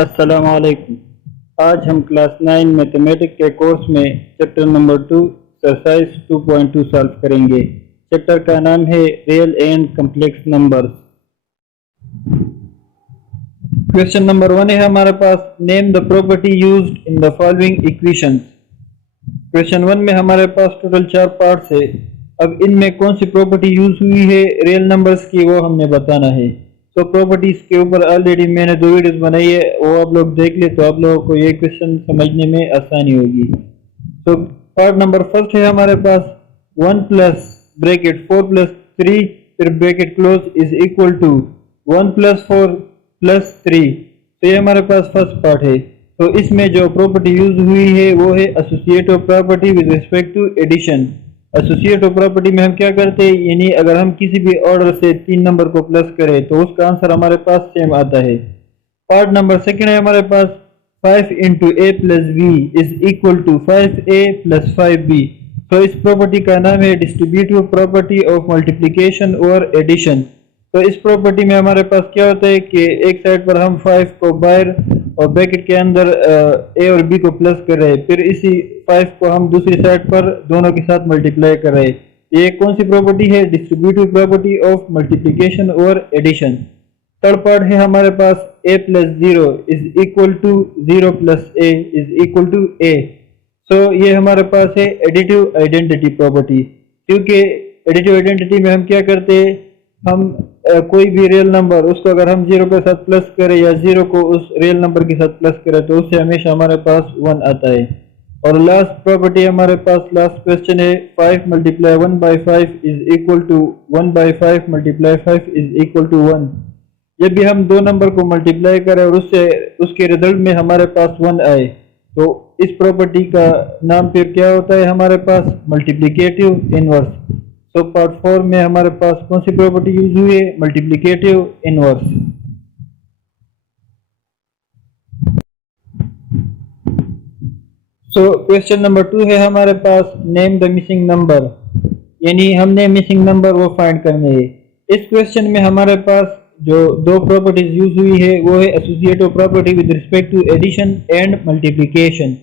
अस्सलाम वालेकुम। आज हम क्लास 9 मैथमेटिक्स के कोर्स में चैप्टर नंबर 2 एक्सरसाइज 2.2 सॉल्व करेंगे। चैप्टर का नाम है real and complex numbers. Question number 1 है हमारे पास, name the property used in the following equations. Question 1 में हमारे पास टोटल 4 पार्ट्स है। अब इनमें कौन सी प्रॉपर्टी यूज हुई है रियल नंबर्स की, वो हमने बताना है। तो प्रॉपर्टीज के ऊपर ऑलरेडी मैंने 2 वीडियोस बनाई है, वो आप लोग देख ले तो आप लोगों को ये क्वेश्चन समझने में आसानी होगी। तो पार्ट नंबर फर्स्ट है हमारे पास 1 प्लस ब्रैकेट 4 प्लस 3 फिर bracket close is equal to 1 plus 4 plus 3। तो ये हमारे पास फर्स्ट पार्ट है। तो इसमें जो प्रॉपर्टी यूज हुई है वो है associative property with respect to addition. Associative property में हम क्या करते हैं, यानी अगर हम किसी भी ऑर्डर से 3 नंबर को प्लस करें तो उसका आंसर हमारे पास सेम आता है। पार्ट नंबर सेकंड है हमारे पास 5 into A plus B is equal to 5a plus 5b। तो इस प्रॉपर्टी का नाम है डिस्ट्रीब्यूटिव प्रॉपर्टी ऑफ मल्टीप्लिकेशन और एडिशन। तो इस प्रॉपर्टी में हमारे पास क्या होता है कि एक साइड पर हम 5 को बाहर और ब्रैकेट के अंदर ए और बी को प्लस कर रहे हैं, फिर इसी 5 को हम दूसरी साइड पर दोनों के साथ मल्टीप्लाई कर रहे हैं। ये कौन सी प्रॉपर्टी है? डिस्ट्रीब्यूटिव प्रॉपर्टी ऑफ मल्टीप्लिकेशन और एडिशन। थर्ड पार्ट है हमारे पास a plus 0 is equal to 0 plus a is equal to a। So ये हमारे पास है एडिटिव आइडेंटिटी प्रॉपर्टी। क्योंकि एडिटिव आइडेंटिटी में हम क्या करते हैं, हम कोई भी रियल नंबर उसको अगर हम 0 के साथ प्लस करें या 0 को उस रियल नंबर के साथ प्लस करें तो उससे हमेशा हमारे पास 1 आता है। और लास्ट प्रॉपर्टी हमारे पास लास्ट क्वेश्चन है 5 multiply 1 by 5 is equal to 1 by 5 multiply 5 is equal to 1। जब भी हम दो नंबर को मल्टीप्लाई करें और उससे उसके रिजल्ट में हमारे पास 1 आए तो इस प्रॉपर्टी का नाम फिर क्या होता है हमारे पास? Multiplicative inverse. तो पार्ट 4 में हमारे पास कौन सी प्रॉपर्टी यूज हुई है? Multiplicative inverse. So question number 2 है हमारे पास, नेम द मिसिंग नंबर, यानी हमने मिसिंग नंबर वो फाइंड करने हैं। इस क्वेश्चन में हमारे पास जो दो प्रॉपर्टीज यूज हुई है वो है associative property with respect to addition and multiplication.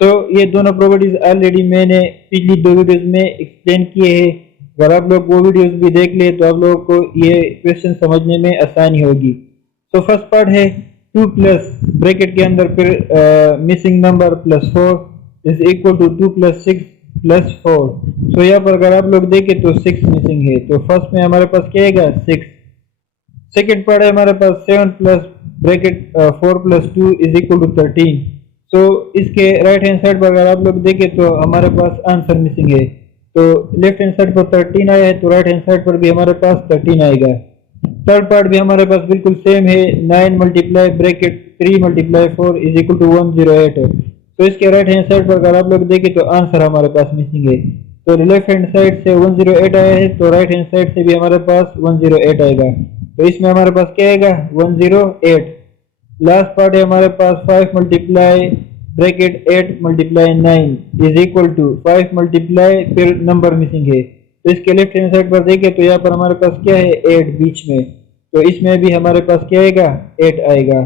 So ये दोनों प्रॉपर्टीज ऑलरेडी मैंने पिछली 2 वीडियोस में एक्सप्लेन किए हैं। अगर आप लोग वो वीडियोस भी देख ले तो आप लोगों को ये क्वेश्चन समझने में आसानी होगी। तो फर्स्ट पार्ट है 2 प्लस ब्रैकेट के अंदर फिर missing number plus 4 is equal to 2 plus 6 plus 4। So यहाँ पर अगर आप लोग देखें तो 6 मिसिंग है। तो फर्स्ट में हमारे पास क्या आएगा? 6। सेकेंड पार्ट है हमारे पास 7 plus bracket 4 plus 2 is equal to 13। So इसके राइट हैंड साइड पर अगर आप लोग देखें तो हमारे पास आंसर मिसिंग है। तो लेफ्ट हैंड साइड पर 13 आया है तो राइट हैंड साइड पर भी हमारे पास 13 आएगा। थर्ड पार्ट भी हमारे पास बिल्कुल सेम है, 9 multiply bracket 3 multiply 4 is equal to 108। तो इसके राइट हैंड साइड पर अगर आप लोग देखें तो आंसर हमारे पास मिसिंग है। तो लेफ्ट हैंड साइड से 108 आया है तो राइट हैंड साइड से भी हमारे पास 108 आएगा। तो इसमें हमारे पास क्या आएगा? 108। लास्ट पार्ट है हमारे पास 5 multiply bracket 8 multiply 9 is equal to 5 multiply फिर नंबर मिसिंग है। तो इसके लेफ्ट हैंड साइड पर देखें तो यहाँ पर हमारे पास क्या है? 8 बीच में। तो इसमें भी हमारे पास क्या आएगा? 8 आएगा।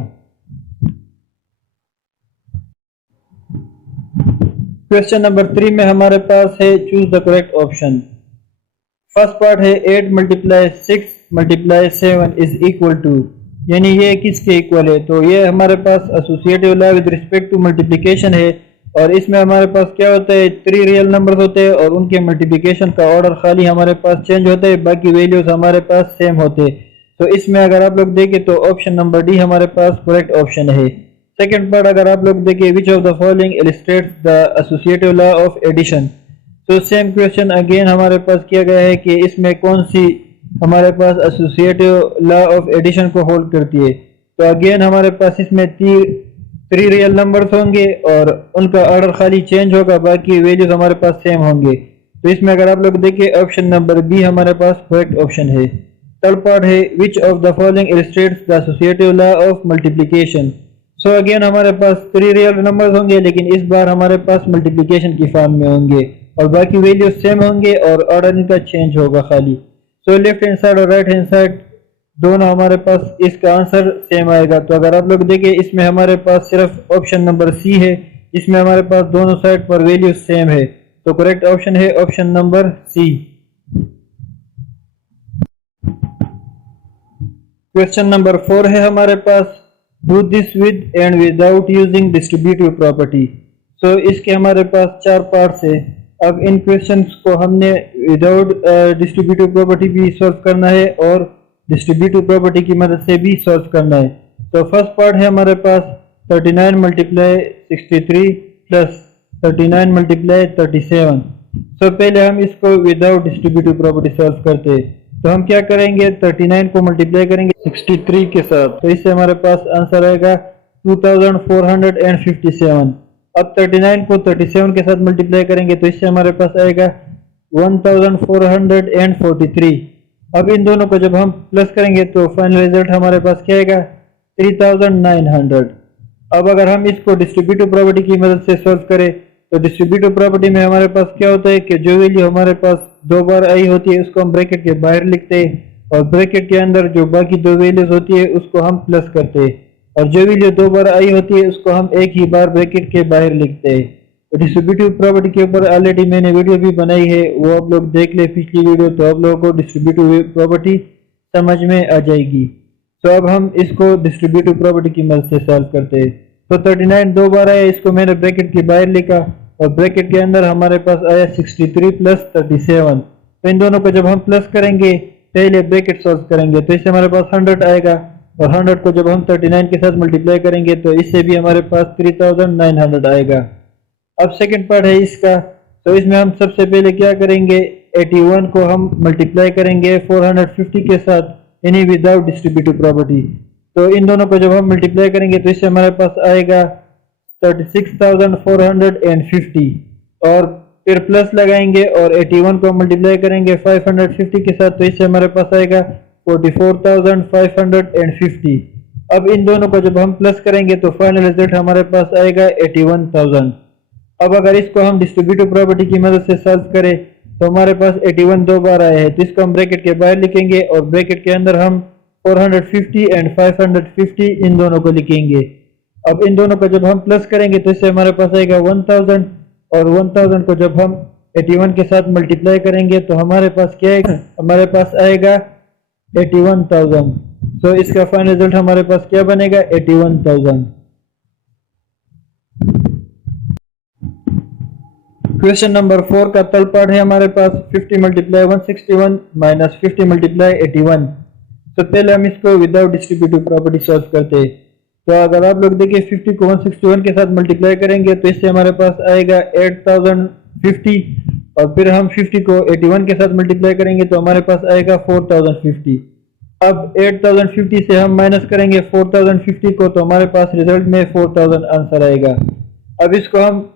क्वेश्चन नंबर 3 में हमारे पास है choose the correct option. First part है 8 multiply 6 multiply 7 is equal to, यानी ये किसके इक्वल है? तो ये हमारे पास associative law with respect to multiplication है। और इसमें हमारे पास क्या होता है? 3 रियल नंबर्स होते हैं और उनके मल्टीप्लिकेशन का ऑर्डर खाली हमारे पास चेंज होता है, बाकी वैल्यूज हमारे पास सेम होते हैं। तो इसमें अगर आप लोग देखें तो ऑप्शन नंबर डी हमारे पास करेक्ट ऑप्शन है। सेकेंड पार्ट अगर आप लोग देखें, which of the following illustrates the associative law of addition. तो सेम क्वेश्चन अगेन हमारे पास किया गया है कि इसमें कौन सी हमारे पास एसोसिएटिव लॉ ऑफ एडिशन को होल्ड करती है। तो अगेन हमारे पास इसमें 3 रियल नंबर्स होंगे और उनका ऑर्डर खाली चेंज होगा, बाकी वैल्यूज हमारे पास सेम होंगे। तो इसमें अगर आप लोग देखें ऑप्शन नंबर बी हमारे पास करेक्ट ऑप्शन है। थर्ड पार्ट है विच of the following illustrates the associative law of multiplication. So again हमारे पास 3 रियल नंबर्स होंगे लेकिन इस बार हमारे पास मल्टीप्लिकेशन की फॉर्म में होंगे और बाकी वैल्यूज सेम होंगे और ऑर्डर इनका चेंज होगा खाली। सो लेफ्ट हैंड साइड और राइट हैंड साइड दोनों हमारे पास इसका आंसर सेम आएगा। तो अगर आप लोग देखें इसमें हमारे पास सिर्फ ऑप्शन नंबर सी है जिसमें हमारे पास दोनों साइड पर वैल्यू सेम है। तो करेक्ट ऑप्शन है option number C. Question number 4 है हमारे पास, do this with and without using distributive property. So इसके हमारे पास 4 पार्ट्स है। अब इन क्वेश्चंस को हमने विदाउट डिस्ट्रीब्यूटिव प्रॉपर्टी भी सॉल्व करना है और डिस्ट्रीब्यूटिव प्रॉपर्टी की मदद से भी सॉल्व करना है। तो फर्स्ट पार्ट है हमारे पास 39 मल्टीप्लाई 63 प्लस 39 मल्टीप्लाई 37। सो पहले हम इसको विदाउट डिस्ट्रीब्यूटिव प्रॉपर्टी सॉल्व करते हैं। तो हम क्या करेंगे, 39 को मल्टीप्लाई करेंगे 63 के साथ, तो इससे हमारे पास आंसर आएगा 2457। अब 39 को 37 के साथ मल्टीप्लाई करेंगे तो इससे हमारे पास आएगा 1443। अब इन दोनों को जब हम प्लस करेंगे तो फाइनल रिजल्ट हमारे पास क्या आएगा, 3900। अब अगर हम इसको डिस्ट्रीब्यूटिव प्रॉपर्टी की मदद से सॉल्व करें तो डिस्ट्रीब्यूटिव प्रॉपर्टी में हमारे पास क्या होता है कि जो वैल्यू हमारे पास 2 बार आई होती है उसको हम ब्रैकेट के बाहर लिखते हैं और ब्रैकेट के अंदर जो बाकी 2 वैल्यूज होती है उसको हम प्लस करते हैं और जो वैल्यू 2 बार आई होती है उसको हम एक ही बार ब्रैकेट के बाहर लिखते हैं। तो डिस्ट्रीब्यूटिव प्रॉपर्टी के ऊपर ऑलरेडी मैंने वीडियो भी बनाई है, वो आप लोग देख ले पिछली वीडियो, तो आप लोगों को डिस्ट्रीब्यूटिव प्रॉपर्टी समझ में आ जाएगी। तो अब हम इसको डिस्ट्रीब्यूटिव प्रॉपर्टी की मदद से सॉल्व करते हैं। तो 39 2 बार आया, इसको मैंने ब्रैकेट के बाहर लिखा और ब्रैकेट के अंदर हमारे पास आया 63 प्लस 37। तो इन दोनों को जब हम प्लस करेंगे, पहले ब्रैकेट सॉल्व करेंगे तो इससे हमारे पास 100 आएगा और 100 को जब हम 39 के साथ मल्टीप्लाई करेंगे तो इससे भी हमारे पास 3900 आएगा। अब सेकंड पार्ट है इसका, तो इसमें हम सबसे पहले क्या करेंगे, 81 को हम मल्टीप्लाई करेंगे 450 के साथ, यानी विदाउट डिस्ट्रीब्यूटिव प्रॉपर्टी। तो इन दोनों को जब हम मल्टीप्लाई करेंगे तो इससे हमारे पास आएगा 36,450 और फिर प्लस लगाएंगे और 81 को मल्टीप्लाई करेंगे 550 के साथ, तो इससे हमारे पास आएगा 44,550। अब इन दोनों को जब हम प्लस करेंगे तो फाइनल रिजल्ट हमारे पास आएगा 81,000। अब अगर इसको हम डिस्ट्रीब्यूटिव प्रॉपर्टी की मदद से सॉल्व करें तो हमारे पास 81 2 बार आया है, तो इसको हम ब्रैकेट के बाहर लिखेंगे और ब्रैकेट के अंदर हम 450 एंड 550 इन दोनों को लिखेंगे। अब इन दोनों को जब हम प्लस करेंगे तो इससे हमारे पास आएगा 1000 और 1000 को जब हम 81 के साथ मल्टीप्लाई करेंगे तो हमारे पास क्या आएगा, हमारे पास आएगा 81,000। सो इसका फाइनल रिजल्ट हमारे पास क्या बनेगा, 81,000। क्वेश्चन नंबर 4 का थर्ड पार्ट है हमारे पास 50 मल्टीप्लाई 161 माइनस 50 मल्टीप्लाई 81। तो पहले हम इसको विदाउट डिस्ट्रीब्यूटिव प्रॉपर्टी सॉल्व करते हैं। तो अगर आप लोग देखिए 50 को 161 के साथ मल्टीप्लाई करेंगे तो इससे हमारे पास आएगा 8050 और फिर हम 50 को 81 के साथ मल्टीप्लाई करेंगे तो हमारे पास आएगा 4050। अब 8050 से हम माइनस करेंगे 4050 को तो हमारे पास रिजल्ट में 4000 आंसर आएगा। अब इसको हम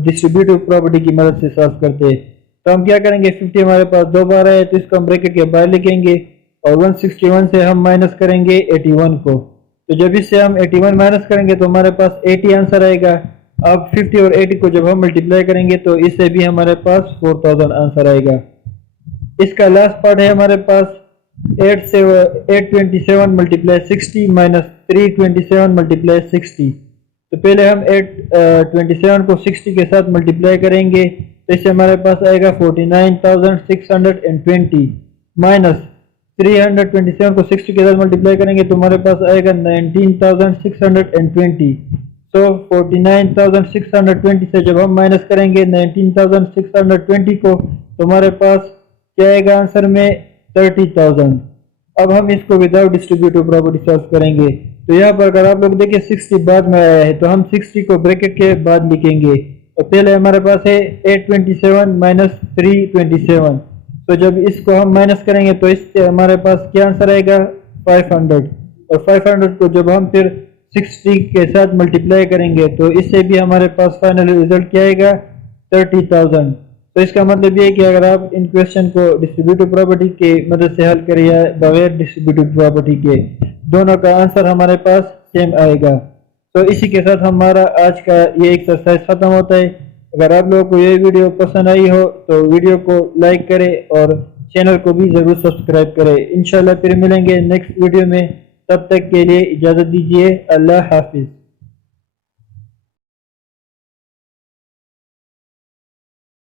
डिस्ट्रीब्यूटिव प्रॉपर्टी की मदद से सॉल्व करते हैं। तो हम क्या करेंगे, 50 हमारे पास 2 बार है तो इसको हम ब्रैकेट के बाहर लिखेंगे और 161 से हम माइनस करेंगे 81 को। तो जब इससे हम 81 माइनस करेंगे तो हमारे पास 80 आंसर आएगा। अब 50 और 80 को जब हम मल्टीप्लाई करेंगे तो इससे भी हमारे पास 4000 आंसर आएगा। इसका लास्ट पार्ट है हमारे पास 827 मल्टीप्लाई 60 माइनस 327 मल्टीप्लाई 60। तो पहले हम 827 को 60 के साथ मल्टीप्लाई करेंगे तो इससे हमारे पास आएगा 49,620 माइनस 327 को 60 के साथ मल्टीप्लाई करेंगे तो हमारे पास आएगा 19,620। तो 49,620 से जब हम माइनस करेंगे 19,620 को तो हमारे पास क्या आएगा आंसर में 30,000। अब हम इसको विदाउट डिस्ट्रीब्यूटिव प्रॉपर्टी सॉल्व करेंगे। तो यहाँ पर अगर आप लोग देखिए 60 बाद में आया है तो हम 60 को ब्रैकेट के बाद लिखेंगे। तो पहले हमारे पास है 827 माइनस 327। तो जब इसको हम माइनस करेंगे तो इससे हमारे पास क्या आंसर आएगा 500 और 500 को जब हम फिर 60 के साथ मल्टीप्लाई करेंगे तो इससे भी हमारे पास फाइनल रिजल्ट क्या आएगा 30,000। तो इसका मतलब ये है कि अगर आप इन क्वेश्चन को डिस्ट्रीब्यूटिव प्रॉपर्टी की मदद से हल करें या बगैर डिस्ट्रीब्यूटिव प्रॉपर्टी के, दोनों का आंसर हमारे पास सेम आएगा। तो इसी के साथ हमारा आज का ये एक्सरसाइज खत्म होता है। अगर आप लोगों को ये वीडियो पसंद आई हो तो वीडियो को लाइक करें और चैनल को भी ज़रूर सब्सक्राइब करें। इंशाल्लाह फिर मिलेंगे नेक्स्ट वीडियो में, तब तक के लिए इजाज़त दीजिए। अल्लाह हाफिज़।